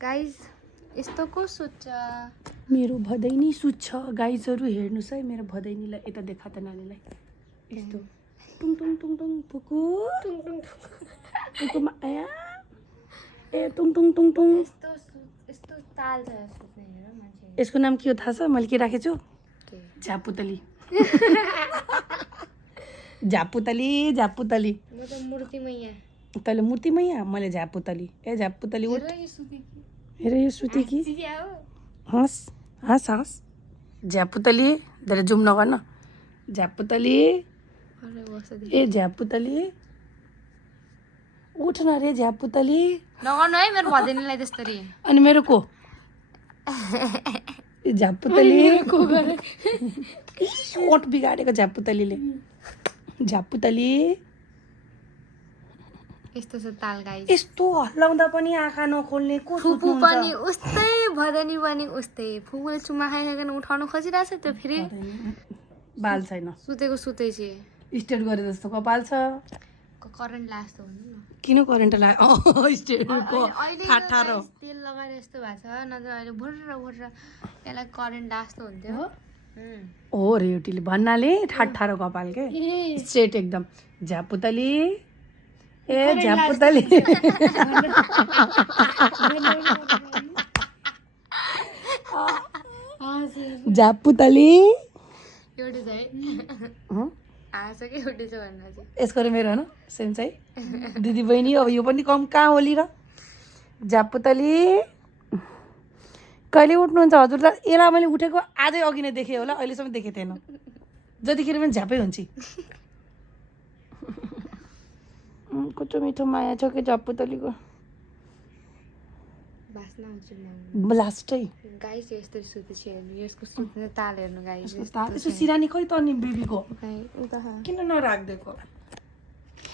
guys यस्तो को सुत्छ मेरो भदैनी सुत्छ गाइजहरू हेर्नुस् है मेरो भदैनीलाई यता देखा त नानीलाई यस्तो टुङ टुङ टुङ टुङ पुकु टुङ टुङ पुकुमा आया ए टुङ टुङ टुङ टुङ यस्तो ताल छ सुत्ने हेर मान्छे यसको नाम के हो थाहा छ मैले के राखेछु झापुतली झापुतली झापुतली म त मूर्ति मैया तैँले मूर्ति मैया मैले झापुतली ए झापुतली उठ हेर यो सुते कि हाँस हाँस हाँस झ्यापुतली धेरै जुम नगर्न झ्यापुतली ए झ्यापुतली उठ न रे झ्यापुतली नगर्नु है मेरो भदैनीलाई त्यसरी अनि मेरो को झ्यापुतली ओठ बिगाडेको झ्यापुतलीले झ्यापुतली यस्तो छ ताल गाइस यस्तो हल्लाउँदा पनि आँखा नखोल्ने को फुपू पनि उस्तै भदैनी पनि उस्तै फुपूले चुम्मा खाइकन उठाउनु खोजिरहेछ त्यो फेरि बाल छैन सुतेको सुतै छ स्टेट गरे जस्तो कपाल छ करेन्ट लाग्छ भन्नु न किन करेन्ट लाग्यो स्टेटको ठाठारो तेल लगाएर यस्तो भएको छ नत्र अहिले भर्र भर्र त्यसलाई करेन्ट लाग्छ हुन्थ्यो हो रेउटीले भन्नाले ठाठारो कपाल के स्ट्रेट एकदम झ्यापुतली ए झ्यापुतली झ्यापुतली एउटै छ है आछ कि एउटै छ भन्नु चाहिँ यसको र मेरो होइन सेम चाहिँ दिदी बहिनी अब यो पनि कम कहाँ होली र झ्यापुतली कहिले उठ्नुहुन्छ हजुरलाई यसलाई मैले उठेको आजै अघि नै देखेँ होला अहिलेसम्म देखेको थिएन जतिखेर पनि झ्यापै हुन्छ कस्तो मिठो माया छ कि झ्यापुतलीको बास्ना आउँछ लास्टै गाइस यस्तो सुते छ हेर्नु यसको सुत्ने ताल हेर्नु गाइस यसो सिरानी खै त अनि बेबीको उता किन नराखिदिएको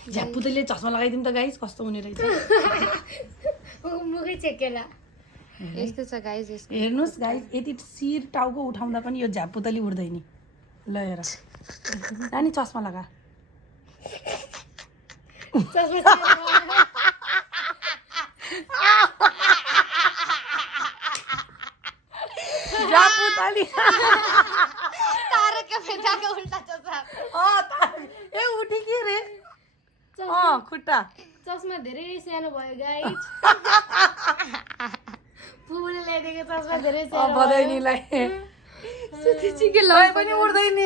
झ्यापुतलीले चस्मा लगाइदिउँ त गाइस कस्तो हुने रहेछ मुखै चेकेला यस्तो छ गाइस यसको हेर्नुहोस् गाइस यति शिर टाउको उठाउँदा पनि यो झ्यापुतली उठ्दैन ल हेर नानी चस्मा लगा झ्यापुतली तारक फेटाको उल्टा चस्मा ए उठी के रे खुट्टा चस्मा धेरै सानो भयो गाइस फुपूले ल्याइदिएको चस्मा धेरै सानो बधाईनीलाई सुति चिके पनि उठ्दैन